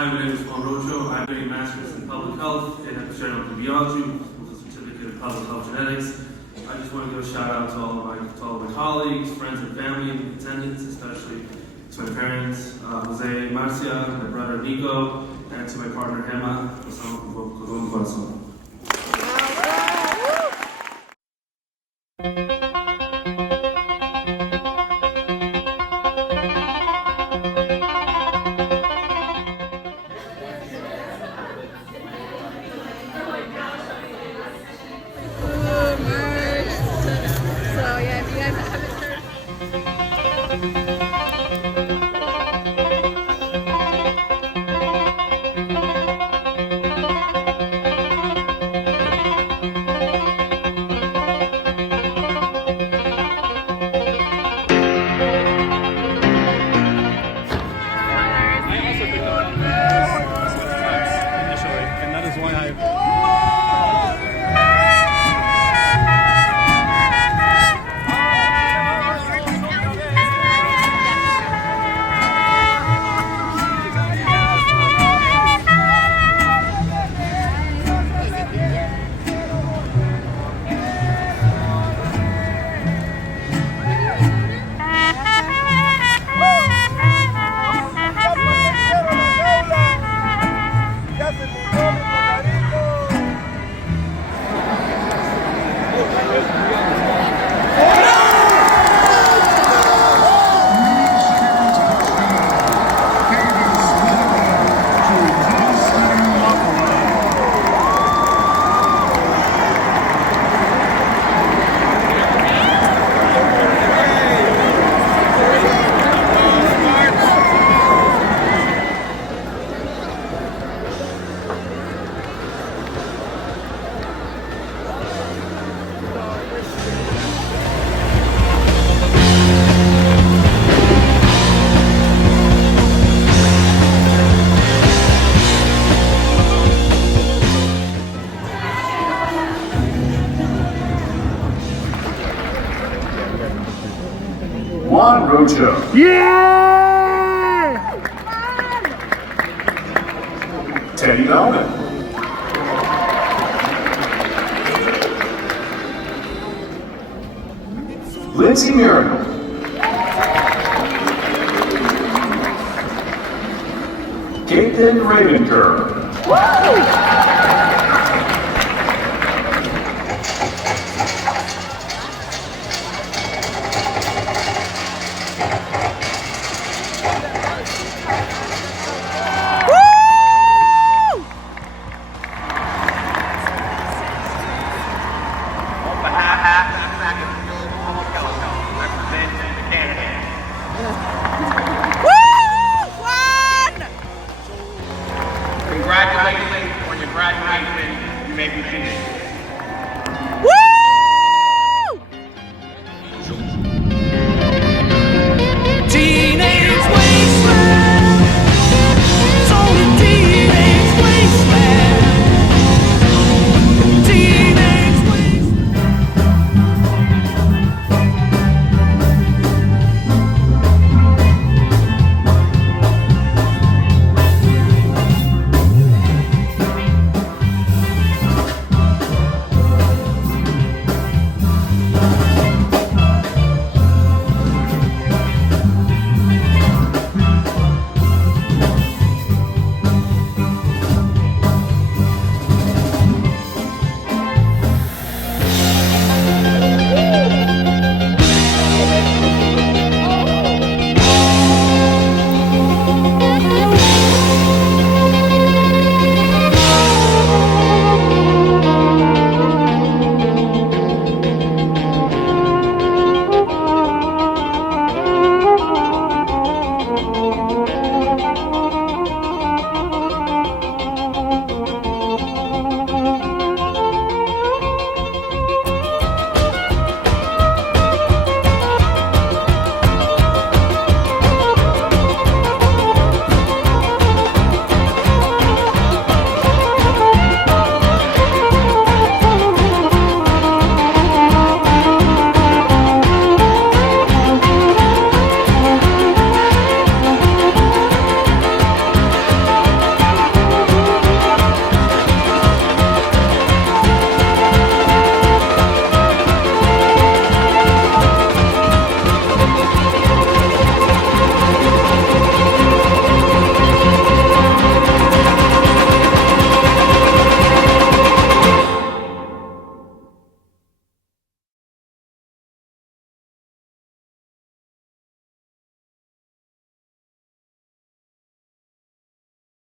Hi, my name is Juan Rocho. I'm doing a master's in public health and epidemiology biology with a certificate in public health genetics. I just want to give a shout out to all of my colleagues, friends, and family in attendance, especially to my parents, Jose, Marcia, my brother Nico, and to my partner Emma. Juan Rocho. Yeah! Teddy Bellman. Lindsay Miracle. Caitlin Ravenker.